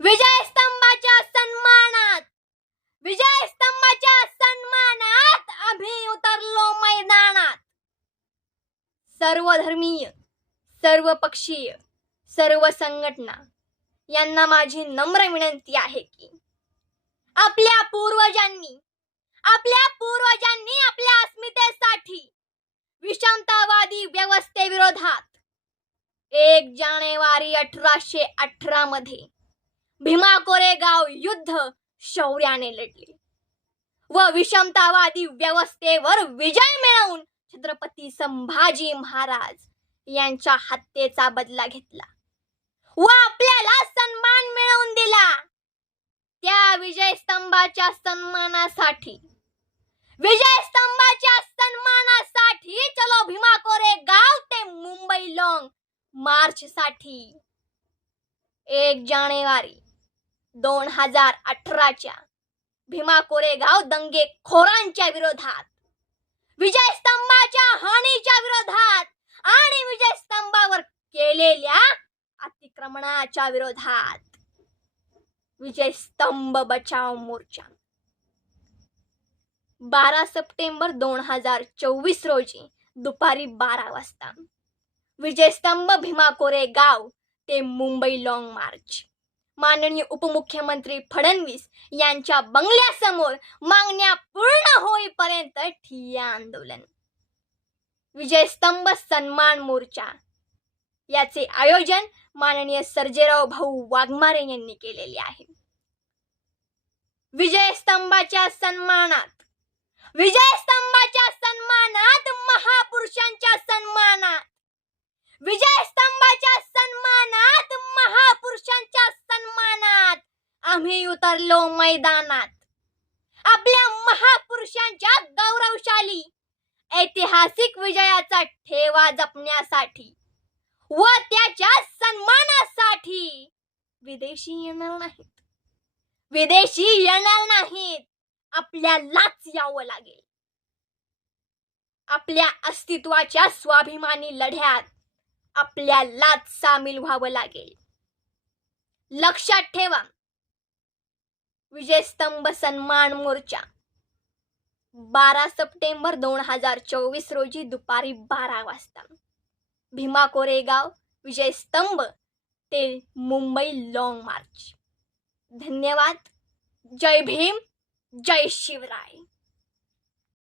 विजय स्तंभाच्या सन्मानात विजय स्तंभाच्या सन्मानात आम्ही उतरलो मैदानात. सर्व धर्मीय सर्व पक्षीय सर्व संघटना यांना माझी नम्र विनंती आहे की आपल्या पूर्वजांनी आपल्या पूर्वजांनी आपल्या अस्मितेसाठी विषमतावादी व्यवस्थेविरोधात एक जानेवारी अठराशे अठरा मध्ये भीमा कोरेगाव युद्ध शौर्याने लढले. व विषमतावादी व्यवस्थेवर विजय मिळवून छत्रपती संभाजी महाराज यांच्या हत्येचा बदला घेतला व आपल्याला सन्मान मिळवून दिला. त्या विजय स्तंभाच्या सन्मानासाठी विजय स्तंभाच्या सन्मानासाठी चलो भीमा कोरेगाव ते मुंबई लॉंग मार्च साठी एक जानेवारी दोन हजार अठराच्या. भीमा कोरेगाव दंगे खोरांच्या विरोधात. विजय स्तंभाच्या हानीच्या विरोधात आणि विजय स्तंभावर केलेल्या अतिक्रमणाच्या विरोधात. विजय स्तंभ बचाव मोर्चा. बारा सप्टेंबर दोन हजार चोवीस रोजी दुपारी बारा वाजता. विजय स्तंभ भीमा कोरेगाव ते मुंबई लॉंग मार्च माननीय उपमुख्यमंत्री फडणवीस यांच्या बंगल्यासमोर मागण्या पूर्ण होईपर्यंत ठिय्या आंदोलन. विजय स्तंभ सन्मान मोर्चा. याचे आयोजन माननीय सर्जेराव भाऊ वाघमारे यांनी केलेले आहे. विजय स्तंभाच्या सन्मानात. विजय स्तंभाच्या सन्मानात महापुरुषांच्या सन्मानात विजय स्तंभाच्या सन्मानात महापुरुषांच्या सन्मानात आम्ही उतरलो मैदानात. आपल्या महापुरुषांच्या गौरवशाली ऐतिहासिक विजयाचा ठेवा जपण्यासाठी व त्याच्या सन्मानासाठी विदेशी येणार नाहीत. विदेशी येणार नाहीत. आपल्यालाच यावं लागेल. आपल्या अस्तित्वाच्या स्वाभिमानी लढ्यात आपल्यालाच सामील व्हावं लागेल. लक्षात ठेवा विजयस्तंभ सन्मान मोर्चा. बारा सप्टेंबर दोन हजार चोवीस रोजी दुपारी बारा वाजता. भीमा कोरेगाव विजयस्तंभ ते मुंबई लॉंग मार्च धन्यवाद. जय भीम जय शिवराय.